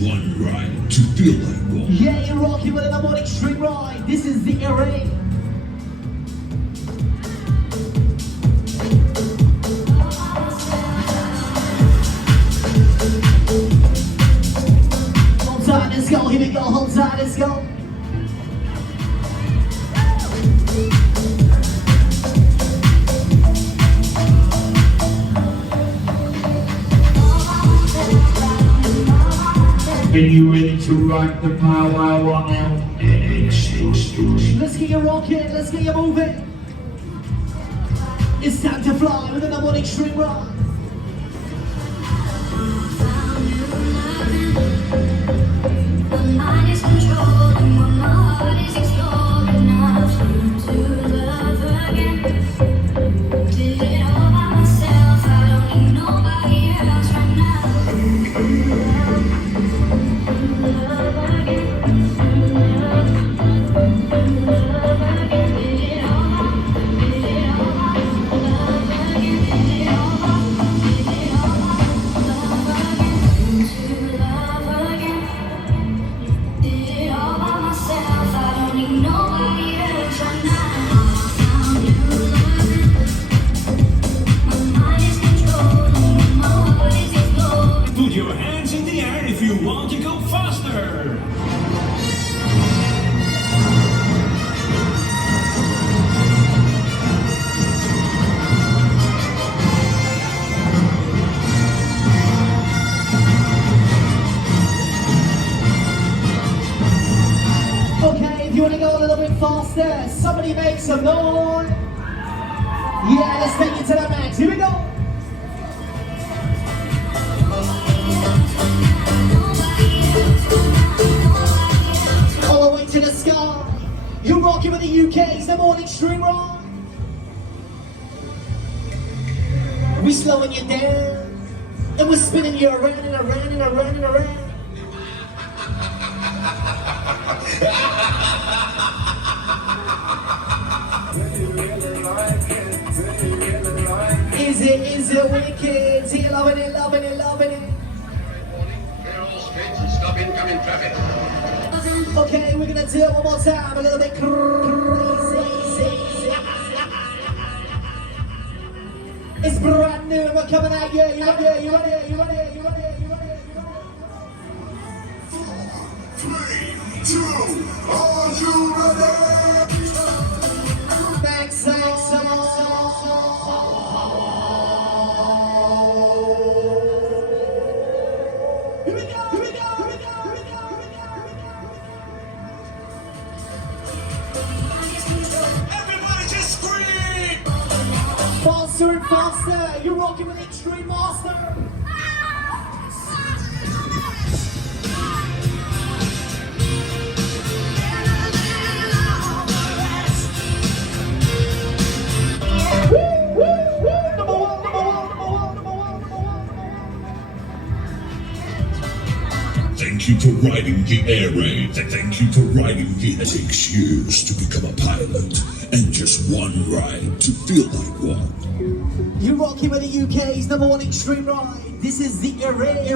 one ride to feel like one. Yeah, you're rocking with another extreme ride. This is the array. Hold tight, let's go. Here we go. Hold tight, let's go. Are you ready to rock the power one now? Let's get you rocking, let's get you moving. It's time to fly with another extreme ride. My mind is controlling, my heart is exploring. I've to love again. Did it all by myself, I don't need nobody else right now. Put your hands in the air if you want to go faster. Okay, if you want to go a little bit faster, somebody make some noise. Yeah, let's take it to the max. Here we go. All the way to the sky. You're rocking with the UK's the morning extreme ride. We slowing you down, and we're spinning you around and around and around and around. Is it wicked? See you loving it, loving it, loving it. Clear all streets and stop incoming traffic. Okay, we're gonna do it one more time, a little bit crazy. It's brand new, we're coming at you. You ready? You ready? You ready? You ready? You ready? 3, 2, are you ready? Thanks. Here we go. Here we go. Here we go. Here we go. Everybody just scream! Faster and faster. You're rocking with Extreme Master. Thank you for riding the air raid. Thank you for riding the... It takes years to become a pilot, and just one ride to feel like one. You're rocking with the UK's #1 extreme ride. This is the array.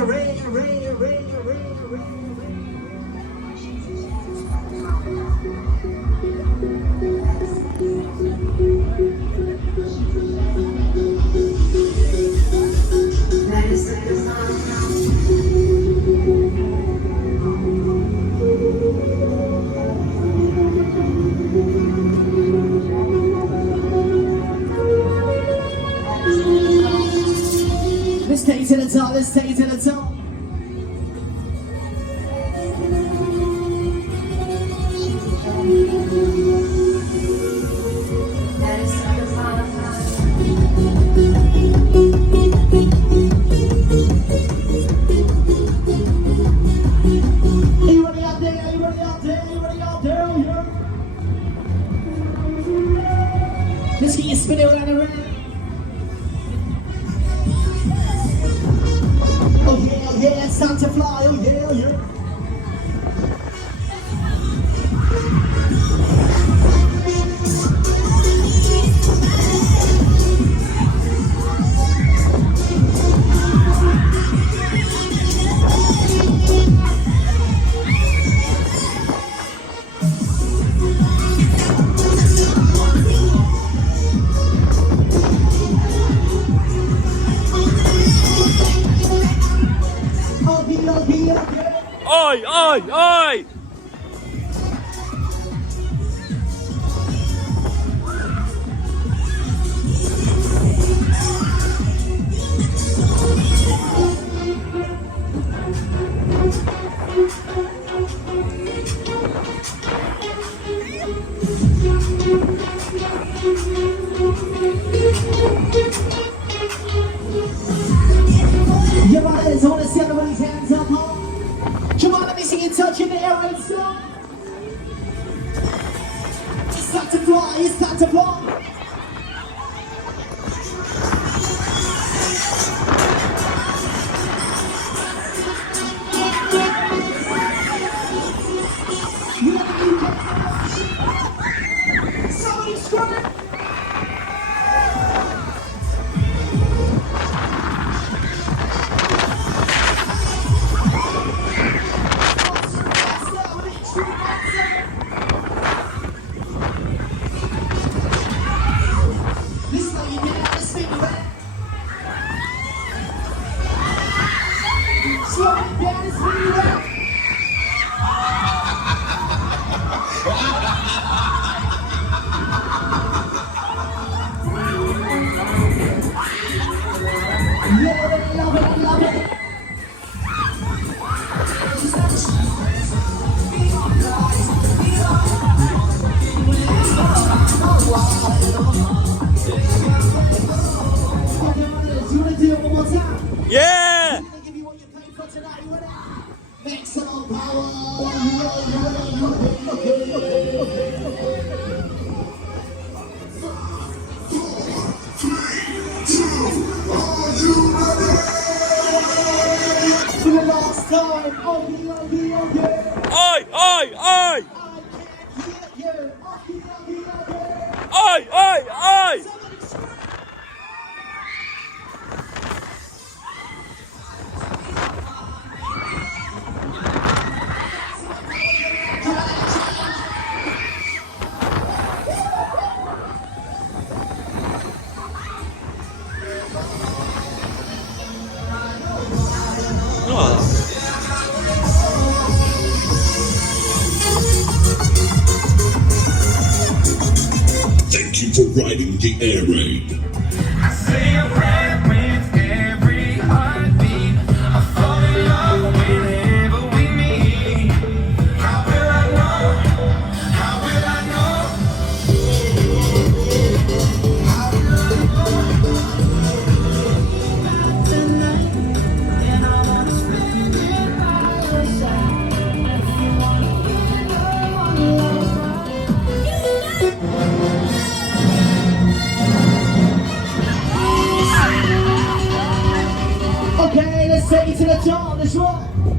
Let's take it to the top, let's take it to the top. Oi, oi, oi! Yeah, right, I want to see everybody's hands up, huh? Come on, let me see you touch in the air and stuff. It's got to fly, it's got to fly. You know the UK. Somebody scream. Yeah! Maximum power! For the last time, okay. Oi, oi, oi! I can't hear you. Okay. Oi, oi, oi! Somebody scream. Thank you for riding the air raid. Say a prayer with every heartbeat. I fall in love whenever we meet. How will I know? How will I know? And I wanna spend it by your side. If you wanna be the one last Okay, let's take it to the top, let's roll.